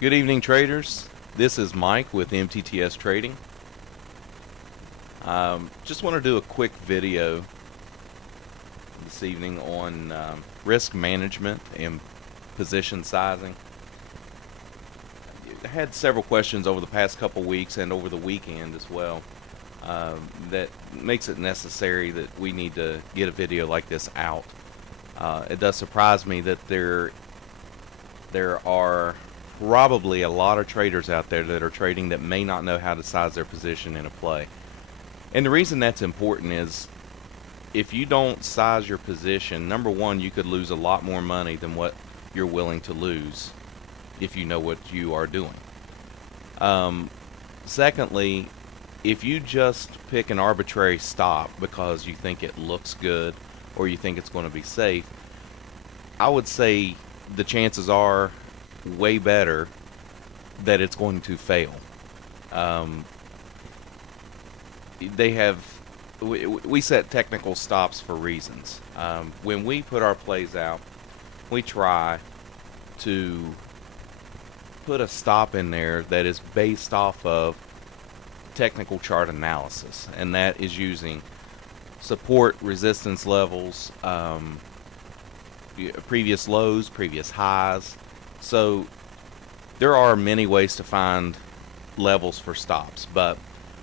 Good evening, traders. This is Mike with MTTS Trading. Just want to do a quick video this evening on risk management and position sizing. I had several questions over the past couple weeks and over the weekend as well that makes it necessary that we need to get a video like this out. It does surprise me that there are probably a lot of traders out there that are trading that may not know how to size their position in a play. And the reason that's important is if you don't size your position, number one, you could lose a lot more money than what you're willing to lose if you know what you are doing. Secondly, if you just pick an arbitrary stop because you think it looks good or you think it's going to be safe, I would say the chances are way better that it's going to fail. We set technical stops for reasons. When we put our plays out, we try to put a stop in there that is based off of technical chart analysis, and that is using support, resistance levels, previous lows, previous highs. So there are many ways to find levels for stops, but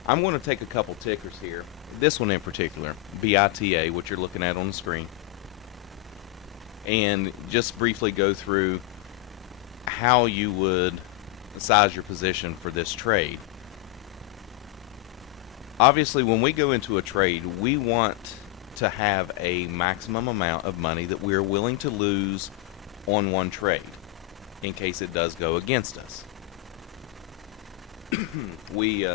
I'm going to take a couple tickers here. This one in particular, BITA, which you're looking at on the screen, and just briefly go through how you would size your position for this trade. Obviously, when we go into a trade, we want to have a maximum amount of money that we're willing to lose on one trade in case it does go against us. We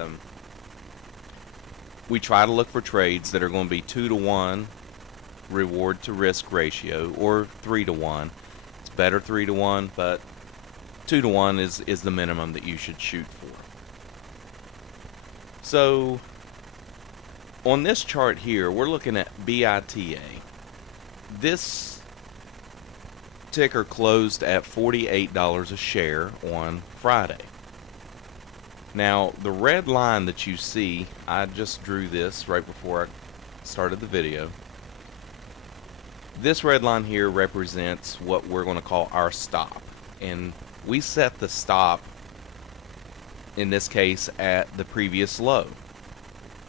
try to look for trades that are going to be 2-to-1 reward to risk ratio or 3-to-1. It's better 3-to-1, but 2-to-1 is the minimum that you should shoot for. So on this chart here, we're looking at BITA. This ticker closed at $48 a share on Friday. Now, the red line that you see, I just drew this right before I started the video. This red line here represents what we're going to call our stop. And we set the stop, in this case, at the previous low.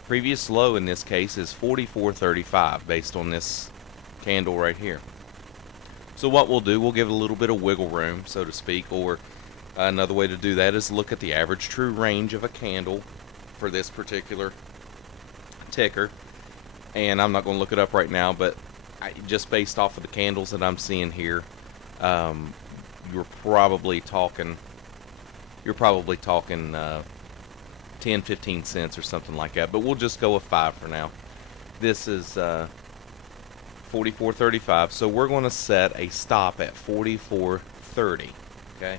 Previous low in this case is 44.35 based on this candle right here. So what we'll do, we'll give it a little bit of wiggle room, so to speak, or another way to do that is look at the average true range of a candle for this particular ticker. And I'm not going to look it up right now, but just based off of the candles that I'm seeing here, you're probably talking 10-15 cents or something like that, but we'll just go with 5 for now. This is 44.35, so we're going to set a stop at 44.30. Okay,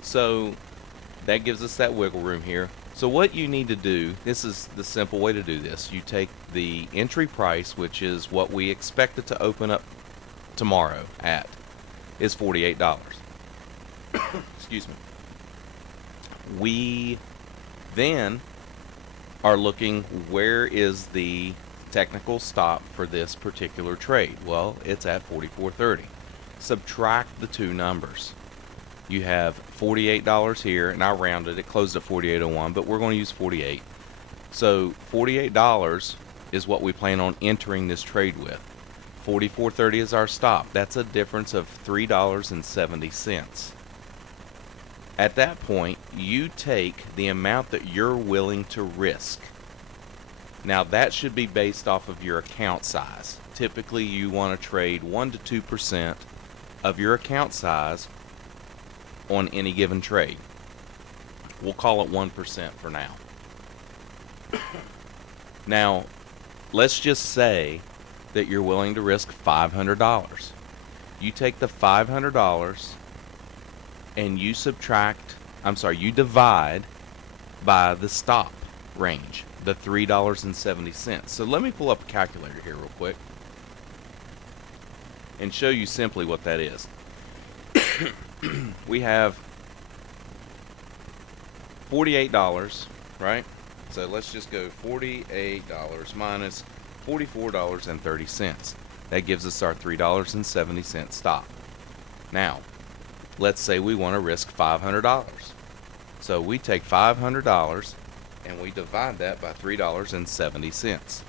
so that gives us that wiggle room here. So what you need to do, this is the simple way to do this. You take the entry price, which is what we expect it to open up tomorrow at, is $48. Excuse me. We then are looking, where is the technical stop for this particular trade? Well, it's at 44.30. Subtract the two numbers. You have $48 here, and I rounded it, closed at 48.01, but we're going to use 48. So $48 is what we plan on entering this trade with. 44.30 is our stop. That's a difference of $3.70. At that point, you take the amount that you're willing to risk. Now, that should be based off of your account size. Typically, you want to trade 1 to 2% of your account size on any given trade. We'll call it 1% for now. Now, let's just say that you're willing to risk $500. You take the $500 and you divide by the stop range, the $3.70. So let me pull up a calculator here real quick and show you simply what that is. we have $48, right? So let's just go $48 minus $44.30. That gives us our $3.70 stop. Now, let's say we want to risk $500. So we take $500 and we divide that by $3.70.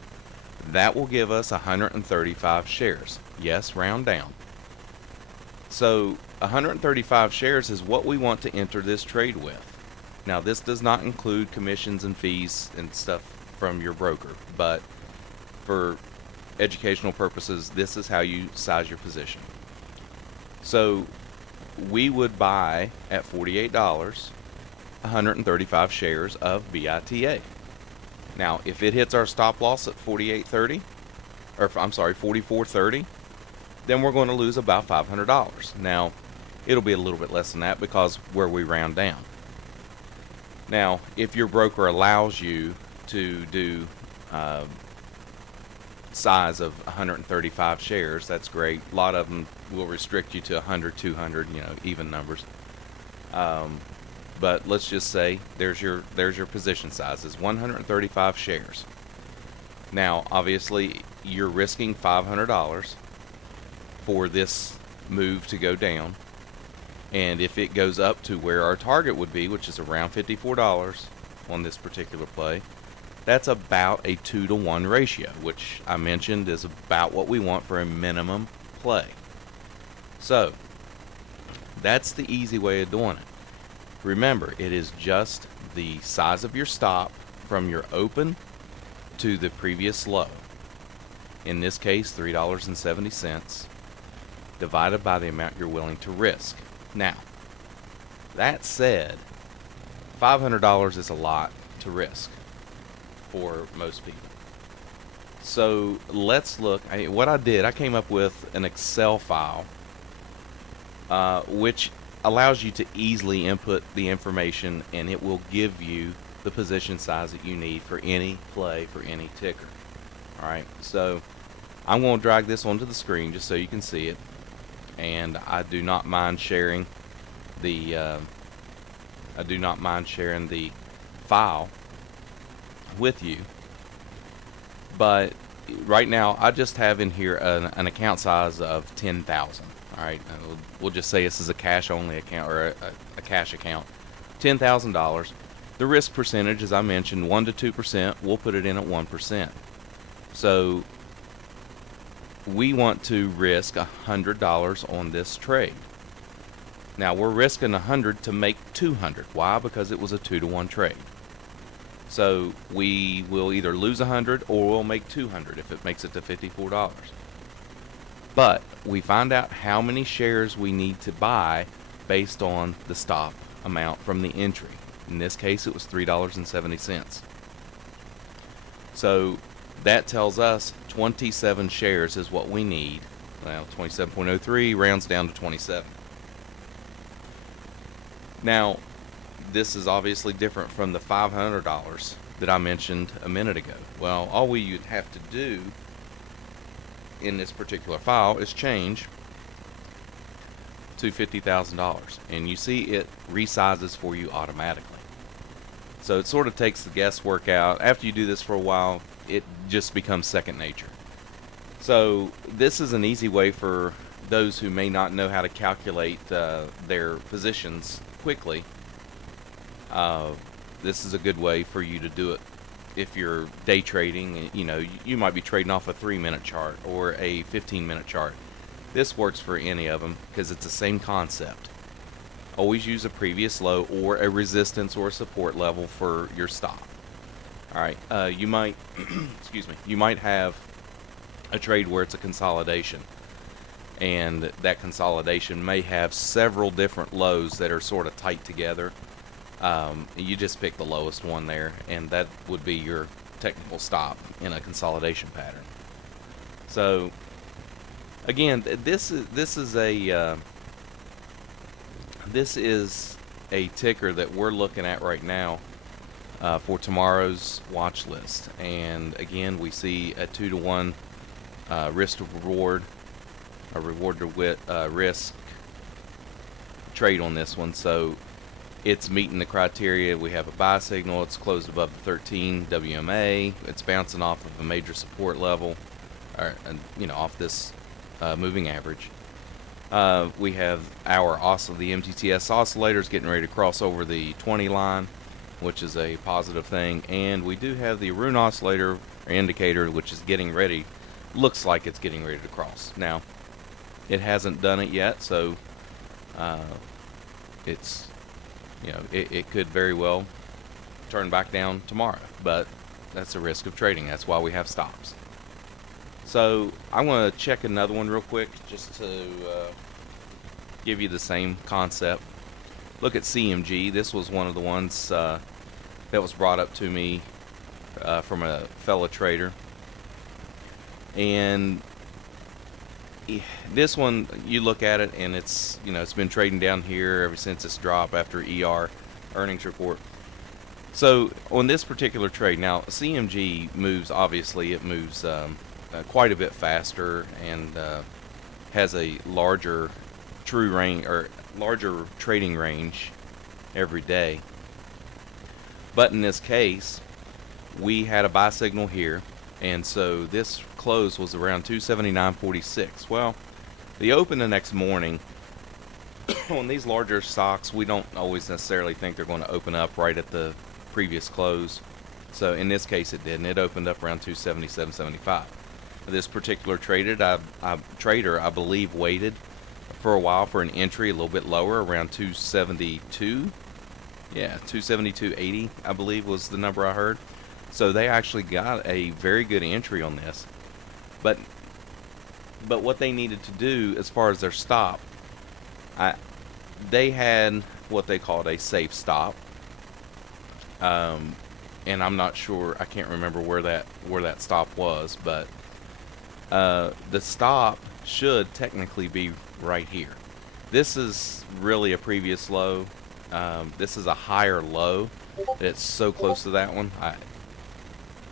That will give us 135 shares. Yes, round down. So 135 shares is what we want to enter this trade with. Now, this does not include commissions and fees and stuff from your broker, but for educational purposes, this is how you size your position. So we would buy at $48 135 shares of VITA. Now, if it hits our stop loss at 48.30, or I'm sorry, 44.30, then we're going to lose about $500. Now, it'll be a little bit less than that because where we round down. Now, if your broker allows you to do size of 135 shares, that's great. A lot of them will restrict you to 100, 200, even numbers. But let's just say there's your position size is 135 shares. Now, obviously, you're risking $500 for this move to go down. And if it goes up to where our target would be, which is around $54 on this particular play, that's about a 2-to-1 ratio, which I mentioned is about what we want for a minimum play. So, that's the easy way of doing it. Remember, it is just the size of your stop from your open to the previous low. In this case, $3.70 divided by the amount you're willing to risk. Now, that said, $500 is a lot to risk for most people. So let's look. What I did, I came up with an Excel file which allows you to easily input the information, and it will give you the position size that you need for any play, for any ticker. Alright, so I'm going to drag this onto the screen just so you can see it, and I do not mind sharing the file with you, but right now I just have in here an account size of 10,000. Alright, we'll just say this is a cash only account, or a cash account. $10,000. The risk percentage, as I mentioned, 1 to 2%. We'll put it in at 1%. So we want to risk $100 on this trade. Now we're risking $100 to make $200. Why? Because it was a 2-to-1 trade. So we will either lose $100 or we'll make $200 if it makes it to $54. But we find out how many shares we need to buy based on the stop amount from the entry. In this case, it was $3.70. So that tells us 27 shares is what we need. Well, 27.03 rounds down to 27. Now, this is obviously different from the $500 that I mentioned a minute ago. Well, all we'd have to do in this particular file is change to $50,000, and you see it resizes for you automatically. So it sort of takes the guesswork out. After you do this for a while, it just becomes second nature. So this is an easy way for those who may not know how to calculate their positions quickly. This is a good way for you to do it. If you're day trading, you might be trading off a 3-minute chart or a 15-minute chart. This works for any of them because it's the same concept. Always use a previous low or a resistance or a support level for your stop. Alright, you might excuse me, you might have a trade where it's a consolidation, and that consolidation may have several different lows that are sort of tight together. You just pick the lowest one there, and that would be your technical stop in a consolidation pattern. So again, this is a ticker that we're looking at right now for tomorrow's watch list. And again, we see a 2-to-1 risk to reward, a reward to risk trade on this one, so it's meeting the criteria. We have a buy signal. It's closed above the 13 WMA. It's bouncing off of a major support level, or off this moving average. We have the MTTS oscillators getting ready to cross over the 20 line, which is a positive thing, and we do have the Rune oscillator or indicator, which is getting ready. Looks like it's getting ready to cross. Now, it hasn't done it yet, so it's it could very well turn back down tomorrow, but that's the risk of trading. That's why we have stops. So I'm going to check another one real quick just to give you the same concept. Look at CMG. This was one of the ones that was brought up to me from a fellow trader, and this one, you look at it and it's it's been trading down here ever since its drop after ER earnings report. So on this particular trade, now CMG moves, obviously it moves quite a bit faster and has a larger true range, or larger trading range every day. But in this case, we had a buy signal here, and so this close was around 279.46. Well, the open the next morning on these larger stocks, we don't always necessarily think they're going to open up right at the previous close. So in this case, it didn't. It opened up around 277.75. This particular trader, I believe, waited for a while for an entry a little bit lower, around 272. Yeah, 272.80, I believe was the number I heard. So they actually got a very good entry on this. But what they needed to do as far as their stop, they had what they called a safe stop. And I'm not sure, I can't remember where that stop was, but the stop should technically be right here. This is really a previous low. This is a higher low. It's so close to that one.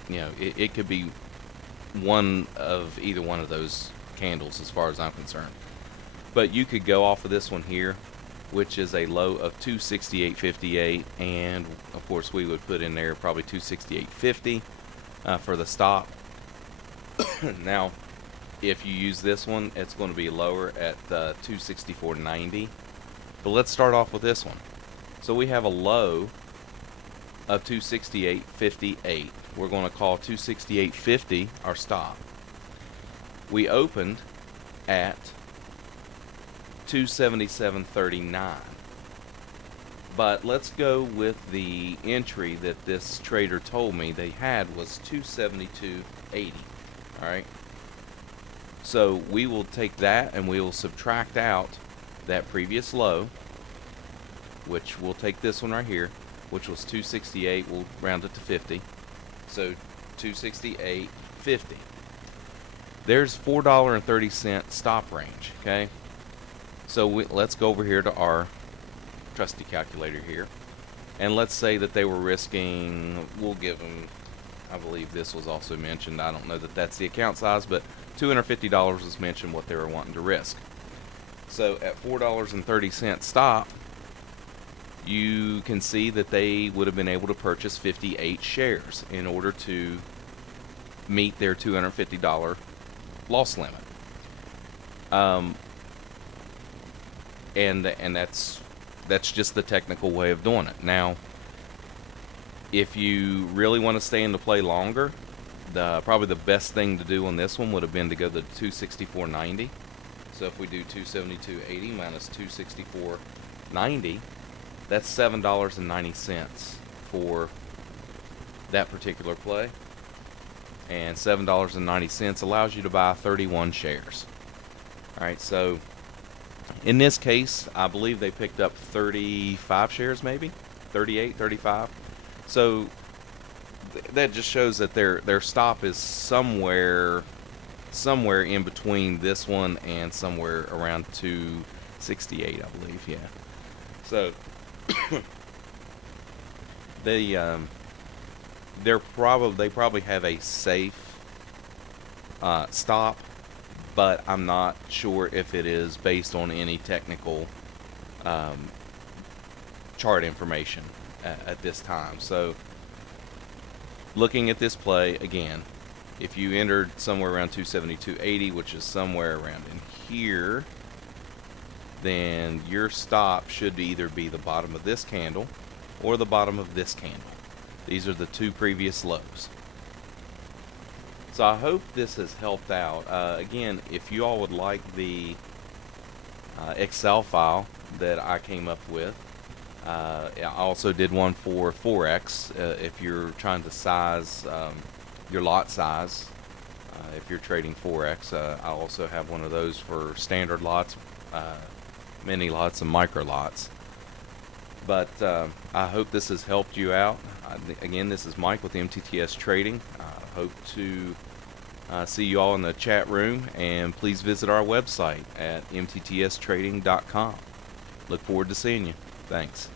It could be one of either one of those candles as far as I'm concerned. But you could go off of this one here, which is a low of 268.58, and of course we would put in there probably 268.50 for the stop. Now, if you use this one, it's going to be lower at 264.90. But let's start off with this one. So we have a low of 268.58. We're going to call 268.50 our stop. We opened at 277.39. But let's go with the entry that this trader told me they had was 272.80. All right. So we will take that and we will subtract out that previous low, which we'll take this one right here, which was 268. We'll round it to 50. So 268.50. There's $4.30 stop range. Okay. So let's go over here to our trusty calculator here, and let's say that they were risking, we'll give them, I believe this was also mentioned, I don't know that that's the account size, but $250 was mentioned what they were wanting to risk. So at $4.30 stop, you can see that they would have been able to purchase 58 shares in order to meet their $250 loss limit. And that's just the technical way of doing it. Now, if you really want to stay in the play longer, probably the best thing to do on this one would have been to go to 264.90. So if we do 272.80 minus 264.90, that's $7.90 for that particular play. And $7.90 allows you to buy 31 shares. All right, so in this case, I believe they picked up 35 shares, maybe 38, 35. So that just shows that their stop is somewhere in between this one and somewhere around 268, I believe. Yeah. So they probably have a safe stop, but I'm not sure if it is based on any technical um, chart information at this time. So looking at this play again, if you entered somewhere around 272.80, which is somewhere around in here, then your stop should either be the bottom of this candle or the bottom of this candle. These are the two previous lows. So I hope this has helped out. Again, if you all would like the Excel file that I came up with, I also did one for Forex. If you're trying to size your lot size, if you're trading Forex, I also have one of those for standard lots, mini lots, and micro lots. But I hope this has helped you out. Again, this is Mike with MTTS Trading. I hope to see you all in the chat room, and please visit our website at mttstrading.com. Look forward to seeing you. Thanks.